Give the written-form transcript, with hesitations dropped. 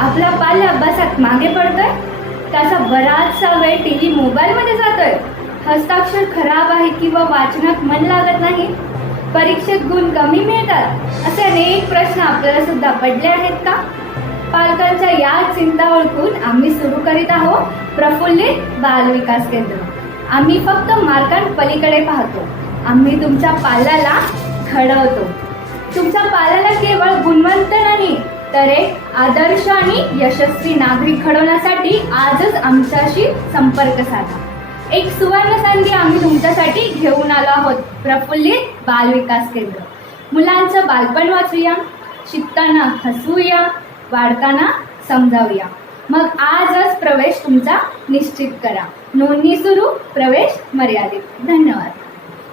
आपला पाल्य अभ्यासात मागे पडतोय, त्याचा बराचसा वेळ टीव्ही मोबाईलमध्ये जातोय, हस्ताक्षर खराब आहे किंवा वाचनात मन लागत नाही, परीक्षेत गुण कमी मिळतात, असे अनेक प्रश्न आपल्याला सुद्धा पडले आहेत का? पालकांच्या या चिंता ओळखून आम्ही सुरू करीत आहोत प्रफुल्लित बालविकास केंद्र. आम्ही फक्त मार्कांपलीकडे पाहतो, आम्ही तुमच्या पाल्याला घडवतो. तुमच्या पाल्याला केवळ गुणवंत नाही तर एक आदर्श आणि यशस्वी नागरिक घडवण्यासाठी आजच आमच्याशी संपर्क साधा. एक सुवर्ण संधी आम्ही तुमच्यासाठी घेऊन आलो आहोत, प्रफुल्लित बालविकास केंद्र. मुलांचं बालपण वाचूया, शिकताना हसवूया, वाढताना समजावूया. मग आजच प्रवेश तुमचा निश्चित करा. नोंदणी सुरू, प्रवेश मर्यादित. धन्यवाद.